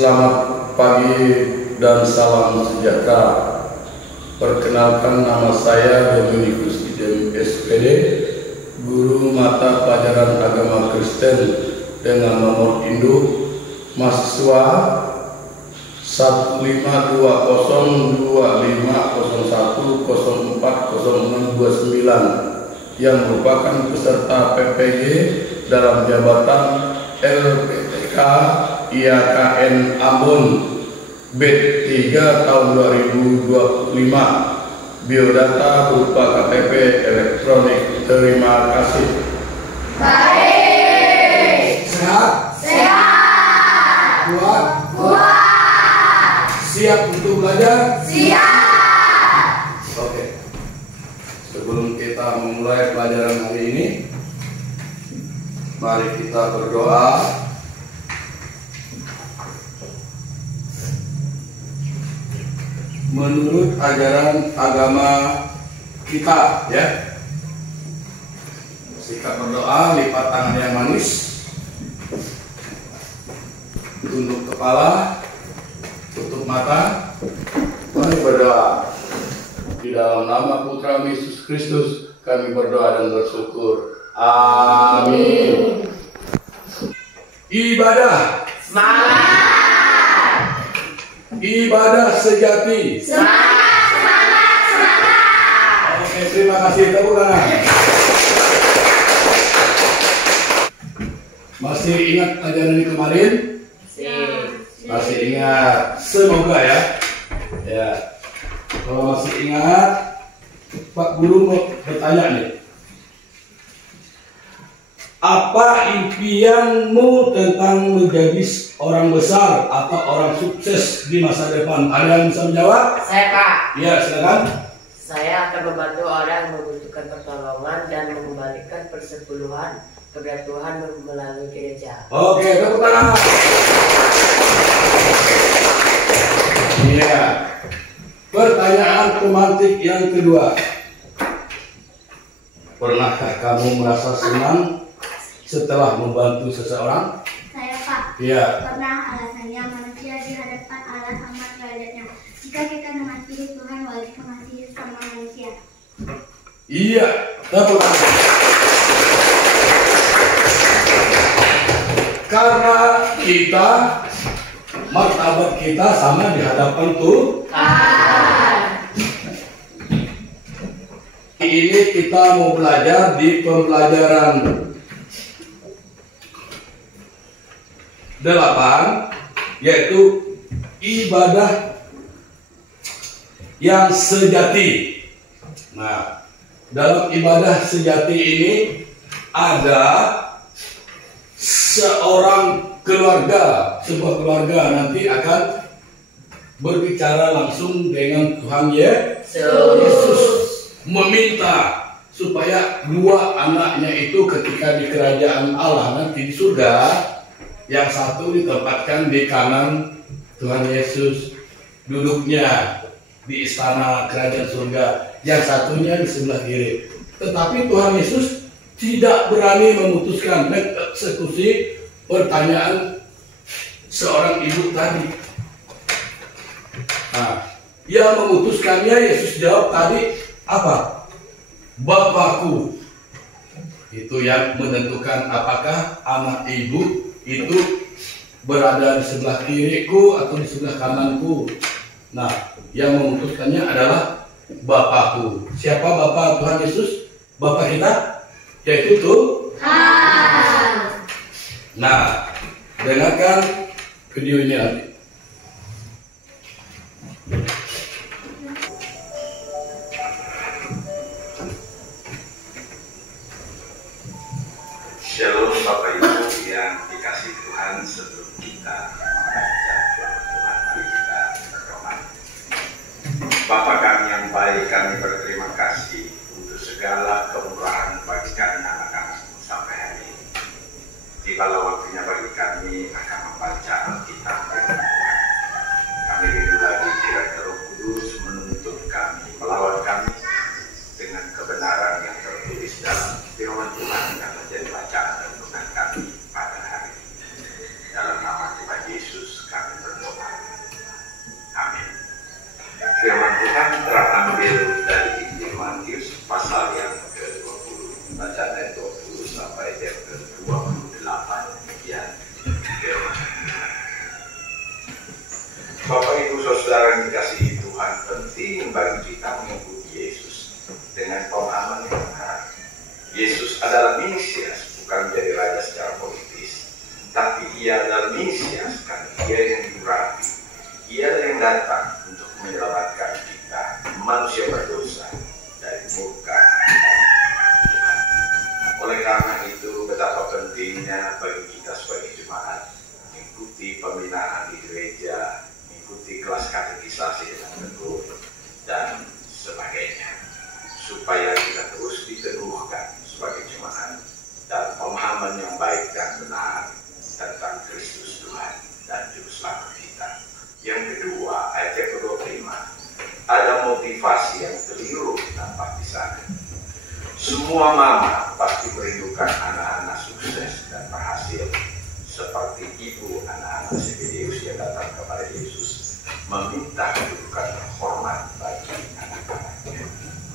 Selamat pagi dan salam sejahtera. Perkenalkan, nama saya Dominikus Idem SPD, guru mata pelajaran agama Kristen dengan nomor induk mahasiswa 152505010400629 yang merupakan peserta PPG dalam jabatan LPTK IAKN Ambon BED 3 tahun 2025. Biodata berupa KTP elektronik. Terima kasih. Baik. Sehat? Sehat. Kuat? Kuat. Siap untuk belajar? Siap. Oke. Sebelum kita memulai pelajaran hari ini, mari kita berdoa. Menurut ajaran agama kita, ya, sikap berdoa, lipat tangan yang manis, tunduk kepala, tutup mata, mari berdoa. Di dalam nama Putra Yesus Kristus kami berdoa dan bersyukur. Amin. Ibadah. Semangat. Ibadah sejati. Semangat. Semangat. Semangat. Oke, terima kasih. Tepuk tangan. Masih ingat ajaran ini kemarin? Masih ingat. Semoga ya. Ya. Kalau masih ingat, Pak Guru mau bertanya nih. Apa impianmu tentang menjadi orang besar atau orang sukses di masa depan? Ada yang bisa menjawab? Saya, Pak. Ya, silakan. Saya akan membantu orang yang membutuhkan pertolongan dan mengembalikan persepuluhan kepada Tuhan melalui gereja. Oke, tepuk tangan. Iya. Pertanyaan romantik yang kedua. Pernahkah kamu merasa senang setelah membantu seseorang? Saya, Pak. Iya. Pernah. Alasannya manusia di hadapan Allah sama derajatnya. Jika kita mengasihi Tuhan, wajib mengasihi sama manusia. Iya. Tepuk tangan. Karena kita, martabat kita sama di hadapan Tuhan. Ini kita mau belajar di pembelajaran 8, yaitu ibadah yang sejati. Nah, dalam ibadah sejati ini ada seorang keluarga, sebuah keluarga nanti akan berbicara langsung dengan Tuhan Yesus, meminta supaya dua anaknya itu ketika di kerajaan Allah nanti di surga, yang satu ditempatkan di kanan Tuhan Yesus, duduknya di istana kerajaan surga, yang satunya di sebelah kiri. Tetapi Tuhan Yesus tidak berani memutuskan mengeksekusi pertanyaan seorang ibu tadi. Nah, yang memutuskannya Yesus jawab tadi apa? Bapakku. Itu yang menentukan apakah anak ibu itu berada di sebelah kiriku atau di sebelah kananku. Nah, yang memutuskannya adalah Bapakku. Siapa Bapak Tuhan Yesus? Bapak kita? Yaitu Tuhan. Nah, dengarkan video ini nanti. Shalom Bapak Ibu yang dikasih Tuhan, sebelum kita membaca firman Tuhan, mari kita berdoa. Bapa kami yang baik, kami berterima kasih untuk segala kemurahan bagi kami anak-anak-Mu sampai hari ini. Tibalah waktunya bagi kami akan membaca Alkitab firman Tuhan. Kami rindu lagi kiranya Roh Kudus menuntun kami, melawat kami dengan kebenaran yang tertulis dalam firman Tuhan yang menjadi bacaan dan renungan kami pada hari ini. Dalam nama Tuhan Yesus kami berdoa. Ia adalah Mesias, kan? Ia yang diurapi. Ia yang datang untuk menyelamatkan kita, manusia berdosa, dari murka Tuhan. Oleh karena itu, betapa pentingnya bagi kita sebagai jemaat mengikuti pembinaan di gereja, mengikuti kelas katekisasi dengan teguh, dan sebagainya, supaya kita terus diteguhkan sebagai jemaat dan pemahaman yang baik dan benar tentang Kristus Tuhan dan Juru Selamat kita. Yang kedua, ayat yang ke-25, ada motivasi yang keliru nampak di sana. Semua mama pasti merindukan anak-anak sukses dan berhasil, seperti ibu anak-anak Zebedeus yang datang kepada Yesus meminta kedudukan terhormat bagi anak-anaknya.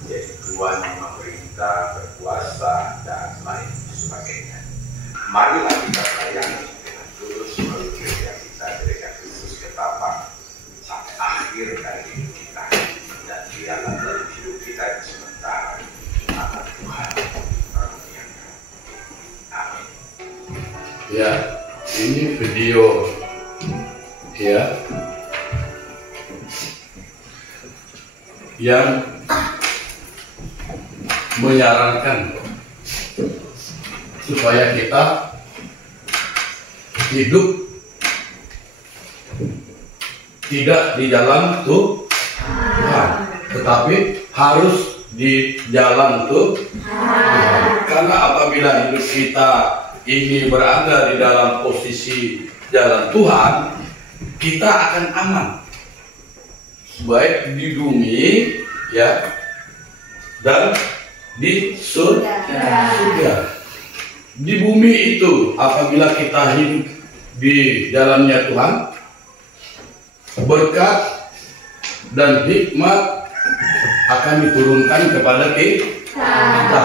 Jadi Tuhan yang memerintah, berkuasa, dan lain sebagainya. Marilah kita layani dengan tulus melalui gereja kita, gereja Kristus Ketapang, sampai akhir dari hidup kita, dan biarlah dalam hidup kita yang sementara nama Tuhan bermuliakan. Amin. Ya, ini video ya yang menyarankan supaya kita hidup tidak di jalan Tuhan, tetapi harus di jalan Tuhan. Karena apabila hidup kita ini berada di dalam posisi jalan Tuhan, kita akan aman, baik di bumi ya dan di surga. Di bumi itu apabila kita hidup di jalannya Tuhan, berkat dan hikmat akan diturunkan kepada kita.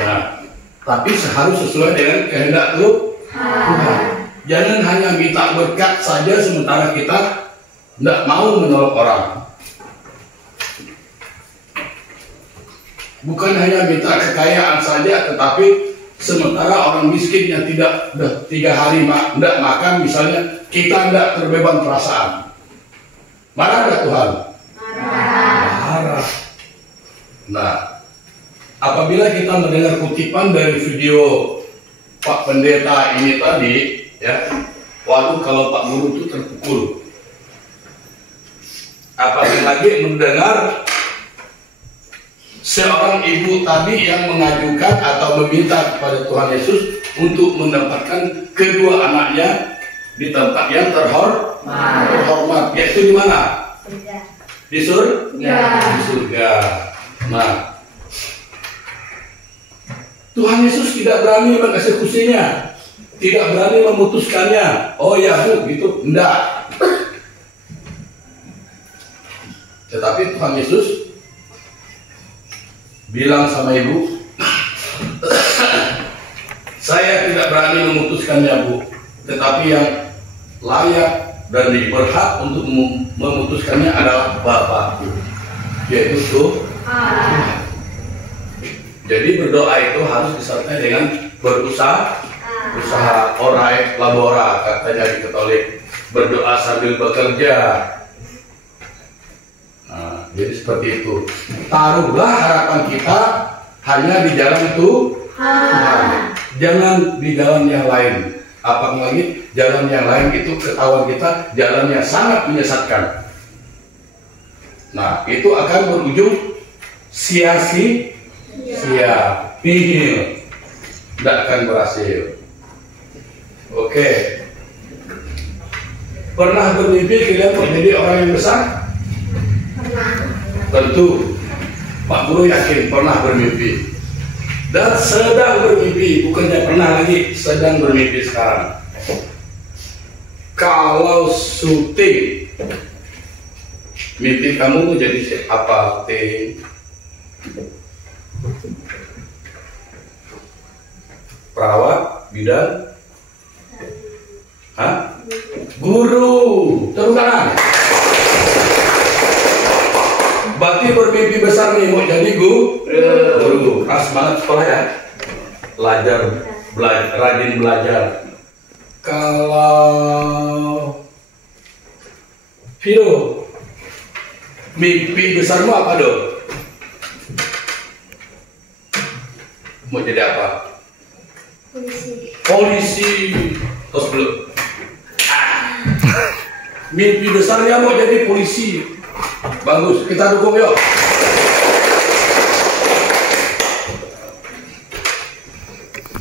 Nah, tapi harus sesuai dengan kehendak Tuhan. Jangan hanya minta berkat saja sementara kita tidak mau menolong orang. Bukan hanya minta kekayaan saja, tetapi sementara orang miskin yang tidak 3 hari tidak makan misalnya, kita tidak terbeban perasaan. Marah nggak Tuhan? Marah. Nah, apabila kita mendengar kutipan dari video Pak Pendeta ini tadi, ya, waduh kalau Pak Guru itu terpukul. Apalagi mendengar seorang ibu tadi yang mengajukan atau meminta kepada Tuhan Yesus untuk menempatkan kedua anaknya di tempat yang terhormat, yaitu di mana? Di surga. Di surga. Nah, Tuhan Yesus tidak berani mengeksekusinya, tidak berani memutuskannya. Oh ya Bu, gitu, enggak. Tetapi Tuhan Yesus bilang sama ibu, saya tidak berani memutuskannya Bu, tetapi yang layak dan berhak untuk memutuskannya adalah Bapakku, yaitu Tuhan. Jadi berdoa itu harus disertai dengan berusaha, orai labora katanya di Katolik, berdoa sambil bekerja. Nah, jadi seperti itu. Taruhlah harapan kita hanya di jalan Tuhan, jangan di jalan yang lain. Apalagi jalan yang lain itu ketahuan kita jalan yang sangat menyesatkan. Nah, itu akan berujung sia-sia, nihil, tidak akan berhasil. Oke. Pernah bermimpi kalian menjadi orang yang besar? Tentu Pak Guru yakin pernah bermimpi dan sedang bermimpi, bukannya pernah lagi, sedang bermimpi sekarang. Kalau syuting, mimpi kamu menjadi apa? Perawat, bidan, guru, turun tangan. Berarti bermimpi besar nih, mau jadi guru. Keras banget sekolah ya, rajin belajar. Kalau Viro, mimpi besarmu apa dong? Mau jadi apa? Polisi. Polisi. Terus belum. Mimpi besarnya mau jadi polisi. Bagus, kita dukung yuk.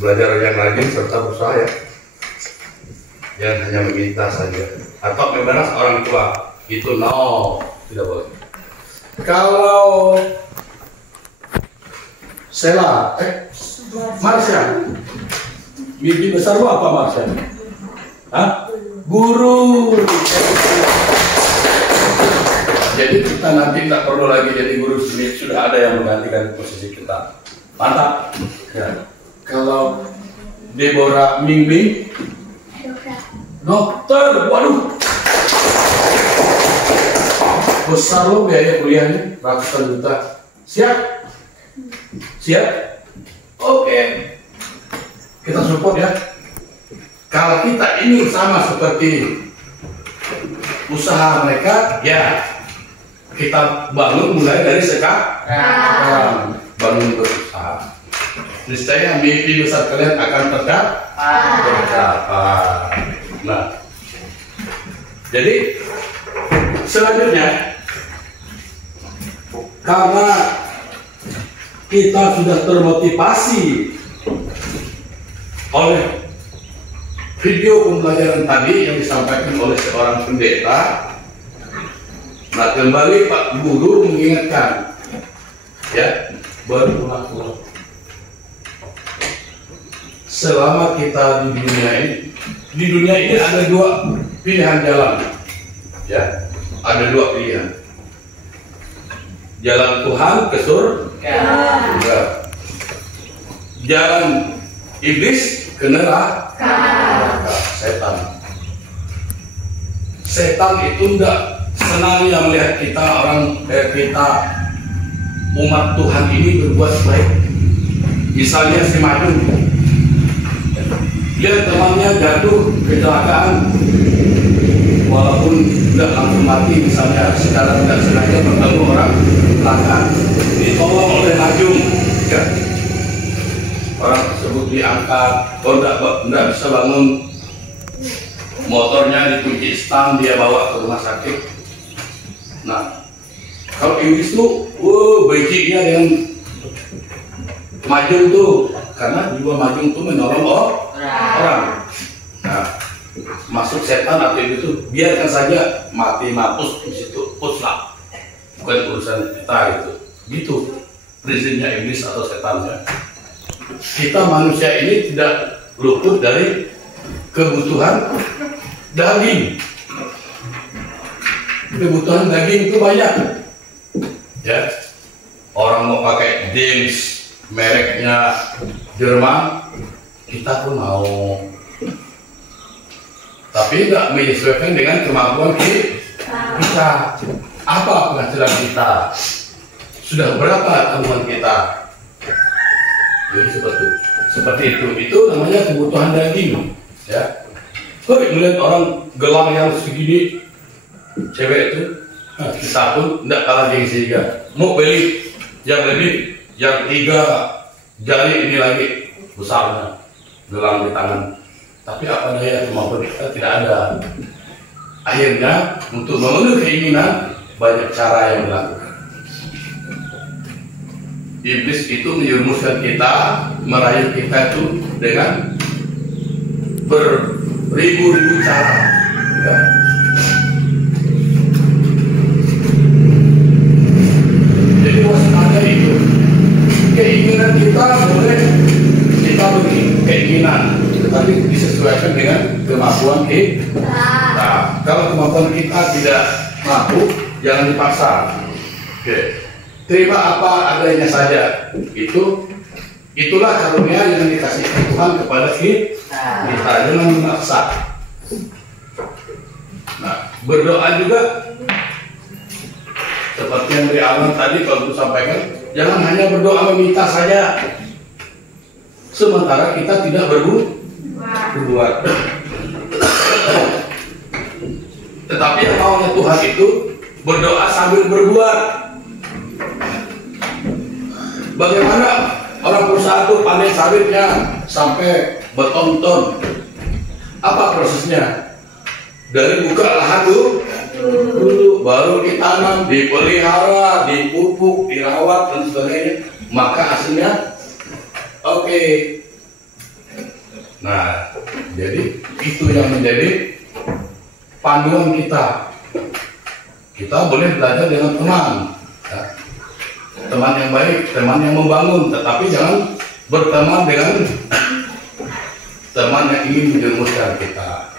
Belajar yang rajin serta berusaha ya. Jangan hanya meminta saja. Atau membalas orang tua. Itu no, tidak boleh. Kalau Sela, Marsha, mimpi besarmu apa Marsha? Hah? Guru. Jadi kita nanti tidak perlu lagi jadi guru seni, sudah ada yang menggantikan posisi kita. Mantap. Ya. Kalau Deborah Mingming, dokter, waduh, besar loh biaya kuliahnya, ratusan juta. Siap? Siap? Oke. Kita support ya. Kalau kita ini sama seperti usaha mereka, ya kita bangun mulai dari sekarang. Bangun berusaha. Niscaya mimpi besar kalian akan tercapai. Nah, jadi selanjutnya, karena kita sudah termotivasi oleh video pembelajaran tadi yang disampaikan oleh seorang pendeta, nah kembali Pak Guru mengingatkan, ya, berulang-ulang. Selama kita di dunia ini ada dua pilihan jalan, ya, ada dua pilihan. Jalan Tuhan ke surga, jalan iblis ke neraka. Setan. Setan itu enggak senangnya melihat kita kita umat Tuhan ini berbuat baik. Misalnya si Majung, lihat temannya jatuh kecelakaan, walaupun tidak langsung mati, misalnya secara tidak sengaja bertemu orang kecelakaan, ditolong oleh Majung, ya. Orang tersebut diangkat, tidak bisa bangun, motornya dikunci stang, dia bawa ke rumah sakit. Nah, kalau iblis tuh, bencinya dengan Majung tuh, karena jiwa Majung tuh menolong orang. Nah, masuk setan atau itu, biarkan saja mati mampus di situ, puslah, bukan urusan kita itu. Gitu prinsipnya iblis atau setannya. Kita manusia ini tidak luput dari kebutuhan daging. Kebutuhan daging itu banyak, ya. Orang mau pakai jeans mereknya Jerman, kita pun mau, tapi tidak menyesuaikan dengan kemampuan kita. Apa penghasilan kita? Sudah berapa tabungan kita? Jadi seperti itu namanya kebutuhan daging, ya. Melihat orang gelang yang segini, cewek itu, kita pun tidak kalah gengsi juga. Mau beli yang lebih, yang 3 jari ini lagi besarnya, gelang di tangan. Tapi apa daya, kemampuan kita tidak ada. Akhirnya untuk memenuhi keinginan banyak cara yang dilakukan. Iblis itu menjerumuskan kita, merayu kita itu dengan beribu-ribu cara, ya. Jadi waspada itu. Keinginan kita boleh kita beri keinginan, tetapi disesuaikan dengan kemampuan kita. Nah, kalau kemampuan kita tidak mampu, jangan dipaksa. Oke. Terima apa adanya saja. Itulah karunia yang dikasih Tuhan kepada kita, jangan memaksa. Nah, berdoa juga seperti yang di awal tadi Pak Guru sampaikan, jangan hanya berdoa meminta saja, sementara kita tidak berbuat. Tetapi yang maunya Tuhan itu berdoa sambil berbuat. Bagaimana orang berusaha itu panen sawitnya sampai bertonton? Apa prosesnya? Dari buka lahan dulu, baru ditanam, dipelihara, dipupuk, dirawat dan sebagainya. Maka hasilnya oke. Nah, jadi itu yang menjadi panduan kita. Kita boleh belajar dengan teman, ya. Teman yang baik, teman yang membangun, tetapi jangan berteman dengan teman yang ingin menjerumuskan kita.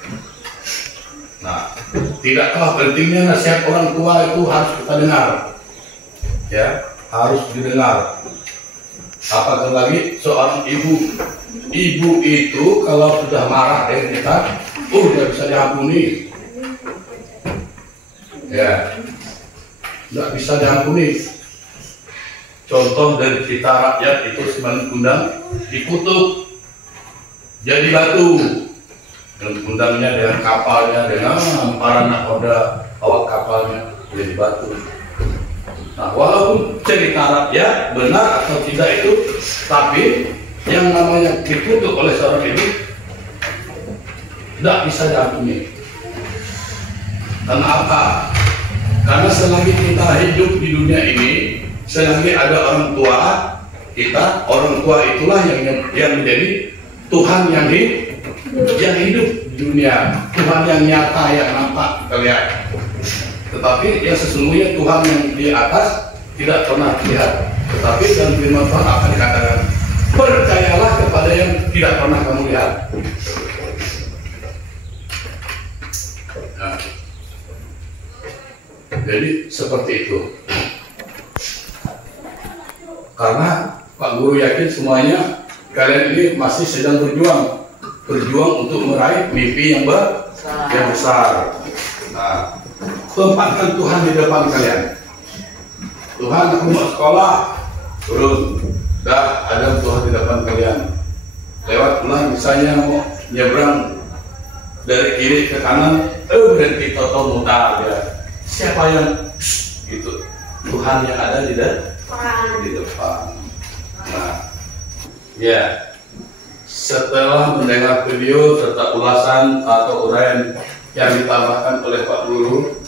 Nah, tidak kalah pentingnya nasihat orang tua itu harus kita dengar, ya, harus didengar. Apalagi lagi seorang ibu itu kalau sudah marah dengan kita, tidak bisa diampuni, ya, tidak bisa diampuni. Contoh dari cerita rakyat itu Siman Kundang dikutuk jadi batu, dan kundangnya dengan kapalnya, dengan para nakoda awak kapalnya jadi batu. Nah, walaupun cerita rakyat benar atau tidak itu, tapi yang namanya dikutuk oleh seorang ibu tidak bisa diampuni. Karena apa? Karena selagi kita hidup di dunia ini, selagi ada orang tua kita, orang tua itulah yang menjadi Tuhan yang hidup di dunia, Tuhan yang nyata, yang nampak kita lihat. Tetapi yang sesungguhnya Tuhan yang di atas tidak pernah lihat. Tetapi dalam firman Tuhan akan dikatakan, percayalah kepada yang tidak pernah kamu lihat. Nah, jadi seperti itu. Karena Pak Guru yakin semuanya kalian ini masih sedang berjuang untuk meraih mimpi yang besar. Nah, tempatkan Tuhan di depan kalian. Tuhan, aku mau sekolah, turun. Dah ada Tuhan di depan kalian. Lewat pulang misalnya mau nyebrang dari kiri ke kanan, berhenti toto mutar ya. Siapa yang gitu? Tuhan yang ada di depan. Nah, ya, setelah mendengar video serta ulasan atau uraian yang ditambahkan oleh Pak Guru,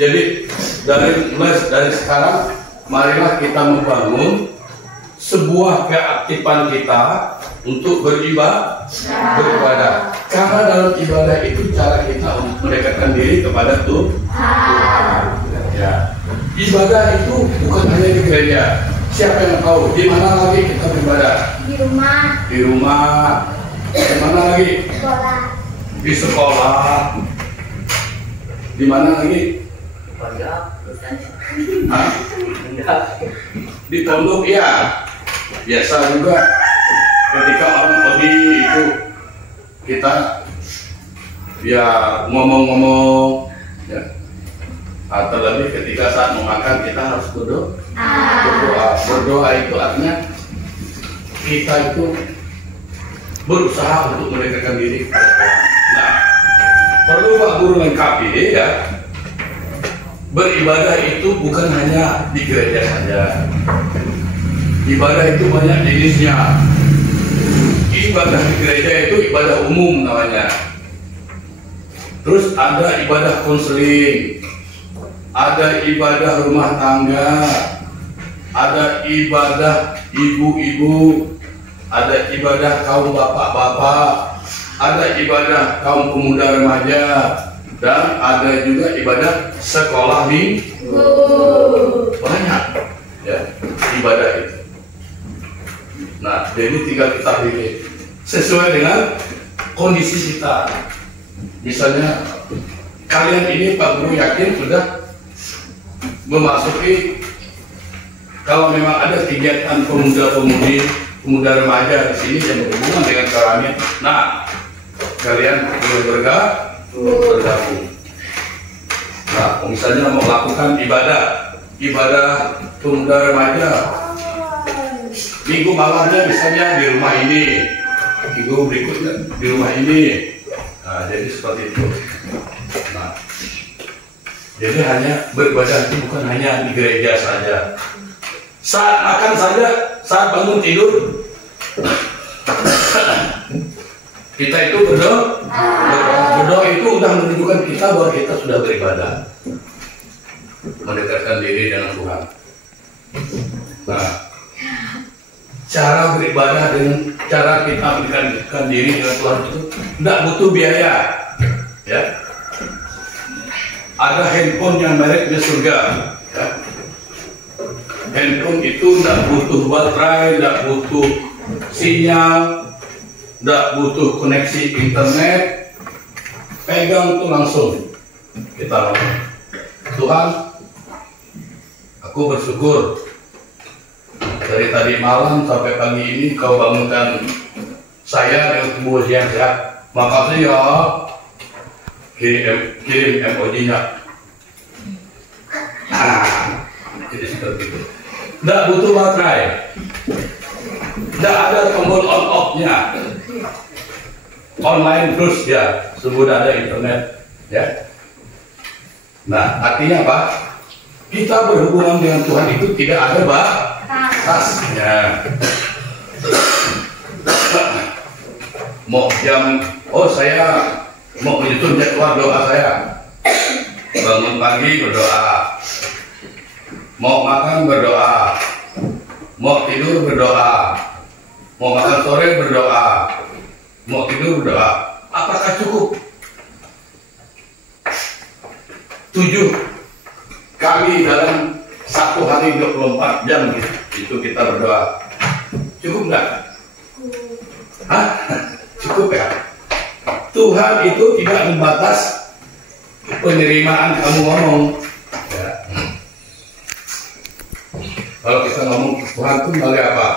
jadi dari sekarang marilah kita membangun sebuah keaktifan kita untuk beribadah. Karena dalam ibadah itu cara kita untuk mendekatkan diri kepada Tuhan. Ya. Ibadah itu bukan hanya di gereja. Siapa yang tahu di mana lagi kita beribadah? Di rumah. Di rumah. Di mana lagi? Sekolah. Di sekolah. Di mana lagi? Hah? Di pondok ya. Biasa juga ketika orang pergi itu kita ya ngomong-ngomong ya. Atau lebih ketika saat mau makan kita harus berdoa itu artinya kita itu berusaha untuk mendekatkan diri kepada Tuhan. Nah, perlu Pak Guru lengkapi ya, beribadah itu bukan hanya di gereja saja. Ibadah itu banyak jenisnya. Ibadah di gereja itu ibadah umum namanya. Terus ada ibadah konseling, ada ibadah rumah tangga, ada ibadah ibu-ibu, ada ibadah kaum bapak-bapak, ada ibadah kaum pemuda remaja, dan ada juga ibadah sekolah minggu. Banyak ya ibadah itu. Nah, jadi tinggal kita pilih sesuai dengan kondisi kita. Misalnya kalian ini Pak Guru yakin sudah memasuki, kalau memang ada kegiatan pemuda remaja di sini yang berhubungan dengan kerohanian, nah kalian boleh bergabung. Nah, misalnya mau melakukan ibadah pemuda remaja, minggu malamnya misalnya di rumah ini, minggu berikutnya di rumah ini. Nah, jadi seperti itu. Nah, Jadi hanya beribadah itu bukan hanya di gereja saja. Saat makan saja, saat bangun tidur, kita itu berdoa. Berdoa itu sudah menunjukkan kita bahwa kita sudah beribadah, mendekatkan diri dengan Tuhan. Nah, cara beribadah dengan cara kita mendekatkan diri dengan Tuhan itu tidak butuh biaya, ya. Ada handphone yang mereknya surga, ya. Handphone itu tidak butuh baterai, tidak butuh sinyal, tidak butuh koneksi internet. Pegang itu langsung kita ngomong, Tuhan, aku bersyukur dari tadi malam sampai pagi ini kau bangunkan saya dengan tubuh yang sehat. Makasih ya. Kirim emojinya. Jadi seperti itu. Tidak butuh baterai. Tidak ada tombol on off-nya. Online terus ya, sudah ada internet, ya. Nah, artinya apa? Kita berhubungan dengan Tuhan itu tidak ada batasnya. Mau jam, saya mau menyusun jadwal doa saya. Bangun pagi berdoa, mau makan berdoa, mau tidur berdoa, mau makan sore berdoa, mau tidur berdoa. Apakah cukup? 7 kali dalam satu hari 24 jam itu kita berdoa. Cukup nggak? Hah? Cukup ya? Tuhan itu tidak membatas penerimaan kamu ngomong, ya. Kalau kita ngomong Tuhan itu melalui apa?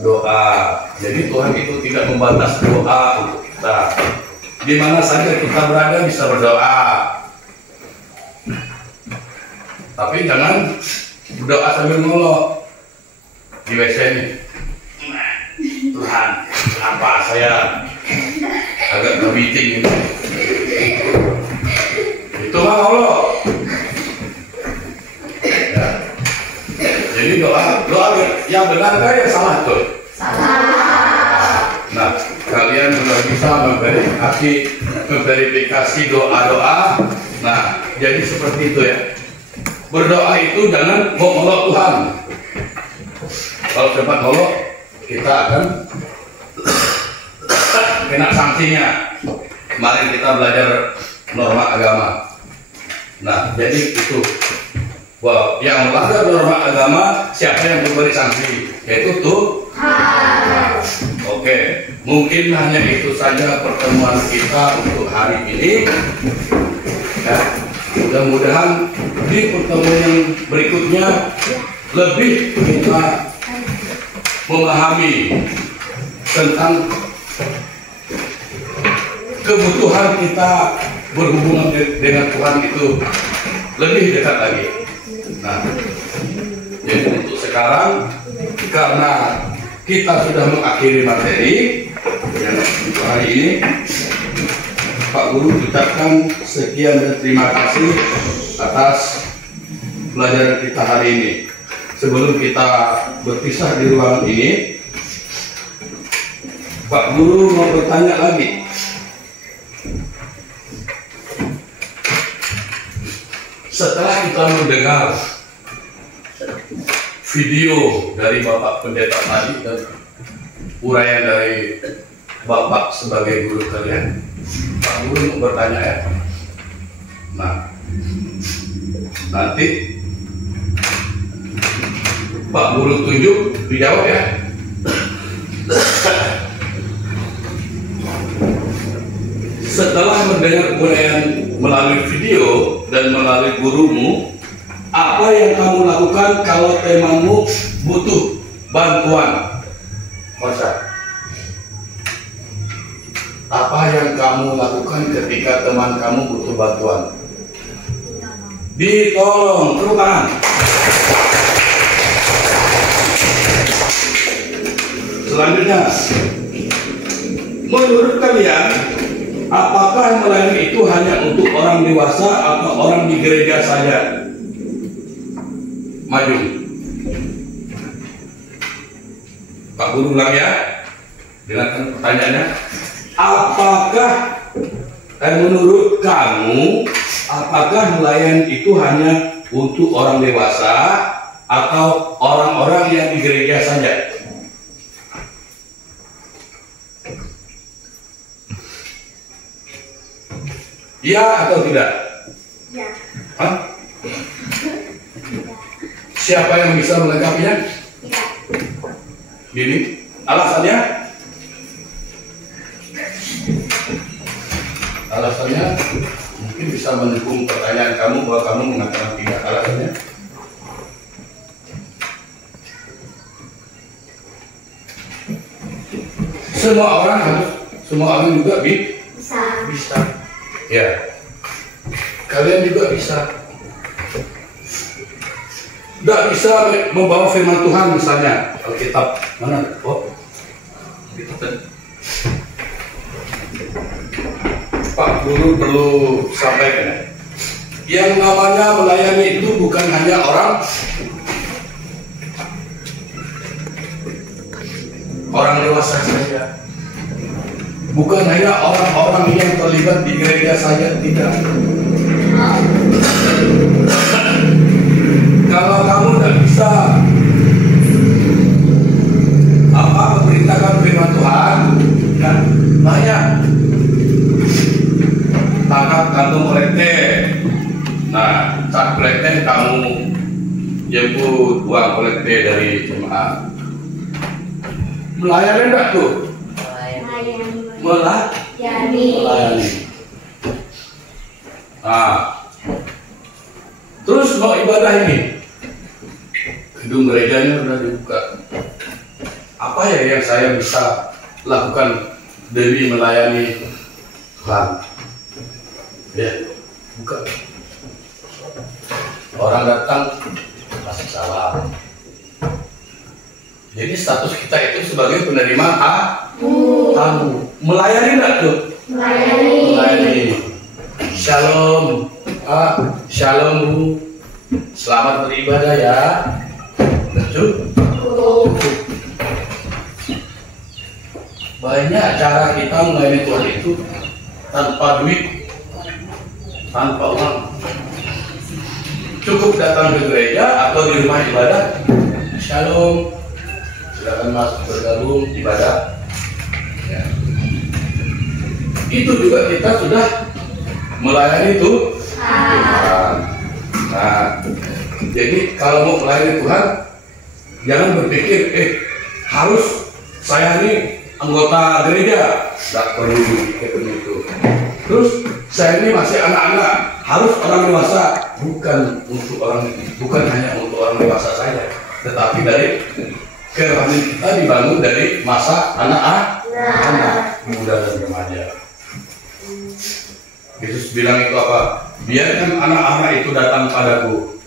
Doa. Jadi Tuhan itu tidak membatas doa untuk kita. Di mana saja kita berada bisa berdoa. Tapi jangan berdoa sambil ngolok di WC ini. Tuhan, apa saya agak kebiting ini? Itu mah ngolok. Ya. Jadi doa yang benar kan yang salah tuh? Salah. Nah, kalian sudah bisa memverifikasi doa-doa. Nah, jadi seperti itu ya. Berdoa itu jangan mau ngolok Tuhan. Kalau sempat ngolok, kita akan kena sanksinya. Kemarin kita belajar norma agama. Nah, jadi itu. Wah, yang melanggar norma agama, siapa yang memberi sanksi? Yaitu Tuhan. Oke, mungkin hanya itu saja pertemuan kita untuk hari ini. Ya. Mudah-mudahan di pertemuan yang berikutnya lebih kita memahami tentang kebutuhan kita berhubungan dengan Tuhan itu lebih dekat lagi. Nah, jadi untuk sekarang karena kita sudah mengakhiri materi yang untuk hari ini, Pak Guru ucapkan sekian dan terima kasih atas pelajaran kita hari ini. Sebelum kita berpisah di ruangan ini, Pak Guru mau bertanya lagi. Setelah kita mendengar video dari Bapak Pendeta tadi dan uraian dari Bapak sebagai guru kalian, Pak Guru mau bertanya ya. Nah, nanti Pak Guru tunjuk, dijawab ya. Setelah mendengar uraian melalui video dan melalui gurumu, apa yang kamu lakukan kalau temamu butuh bantuan? Masa? Apa yang kamu lakukan ketika teman kamu butuh bantuan? Ditolong, tepuk tangan. Selanjutnya, menurut kalian Apakah melayani itu hanya untuk orang dewasa atau orang di gereja saja? Maju. Pak Guru ulang ya. Dengarkan pertanyaannya. Apakah menurut kamu, apakah melayani itu hanya untuk orang dewasa atau orang-orang yang di gereja saja? Ya atau tidak? Ya. Hah? Siapa yang bisa melengkapinya? Ya. Gini, alasannya? Alasannya mungkin bisa mendukung pertanyaan kamu bahwa kamu mengatakan tidak. Alasannya? Semua orang juga bisa. Ya, kalian juga bisa. Tidak bisa membawa firman Tuhan misalnya Alkitab mana? Oh, Alkitab. Pak Guru perlu sampaikan. Yang namanya melayani itu bukan hanya orang dewasa saja. Bukan hanya orang-orang yang terlibat di gereja saja, tidak. Kalau kamu tidak bisa memberitakan firman Tuhan, kan banyak. Tangkap kantung kolekte. Nah, saat kolekte kamu jemput uang kolekte dari jemaat. Melayani enggak tuh? Melayani. Nah, terus mau ibadah ini, gedung gerejanya sudah dibuka. Apa ya yang saya bisa lakukan demi melayani Tuhan? Ya, buka. Orang datang kasih salam. Jadi status kita itu sebagai penerima tamu. Melayani enggak tuh? Melayani. Shalom. Shalom Bu. Selamat beribadah ya. Cukup. Banyak cara kita melayani Tuhan itu tanpa duit, tanpa uang. Cukup datang ke gereja atau di rumah ibadah. Shalom. Silakan masuk bergabung ibadah. Ya. Itu juga kita sudah melayani Tuhan. Nah, jadi kalau mau melayani Tuhan, jangan berpikir harus saya ini anggota gereja, tidak perlu berpikir begitu. Terus saya ini masih anak-anak, harus orang dewasa, bukan hanya untuk orang dewasa saja, tetapi dari kerohanian kita dibangun dari masa anak-anak, muda dan remaja. Yesus bilang itu apa? Biarkan anak-anak itu datang padaku,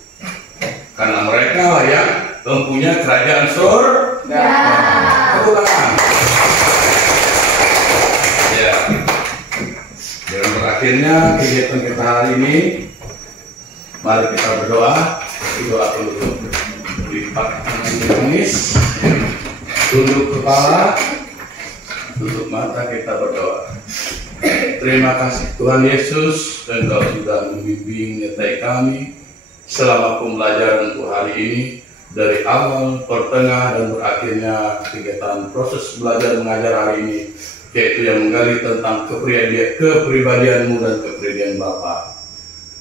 karena mereka lah yang mempunyai kerajaan surga. Tepuk tangan. Ya. Dan terakhirnya kegiatan kita hari ini, mari kita berdoa. Doa penutup. Lipat tangan manis, tunduk kepala, tutup mata, kita berdoa. Terima kasih Tuhan Yesus, Engkau sudah membimbing menyertai kami selama pembelajaran untuk hari ini, dari awal, pertengah, dan berakhirnya kegiatan proses belajar mengajar hari ini, yaitu yang menggali tentang kepribadian-Mu dan kepribadian Bapa.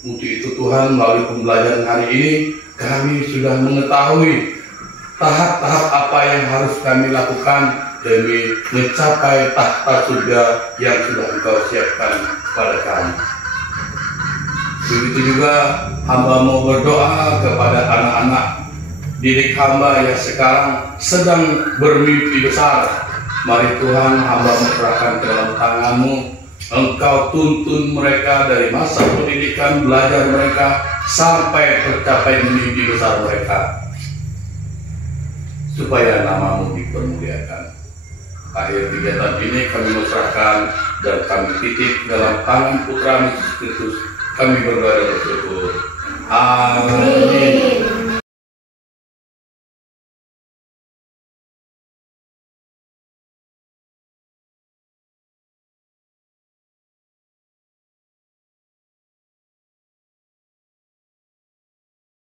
Untuk itu Tuhan, melalui pembelajaran hari ini, kami sudah mengetahui tahap-tahap apa yang harus kami lakukan demi mencapai tahta surga yang sudah Engkau siapkan pada kami. Begitu juga hamba mau berdoa kepada anak-anak didik hamba yang sekarang sedang bermimpi besar. Mari Tuhan, hamba menyerahkan ke dalam tangan-Mu. Engkau tuntun mereka dari masa pendidikan, belajar mereka sampai tercapai mimpi besar mereka, supaya nama-Mu dipermuliakan. Akhir kegiatan ini kami mesrakan dan kami titip dalam tangan putra Yesus Kristus. Kami berdoa dan bersyukur. Amin.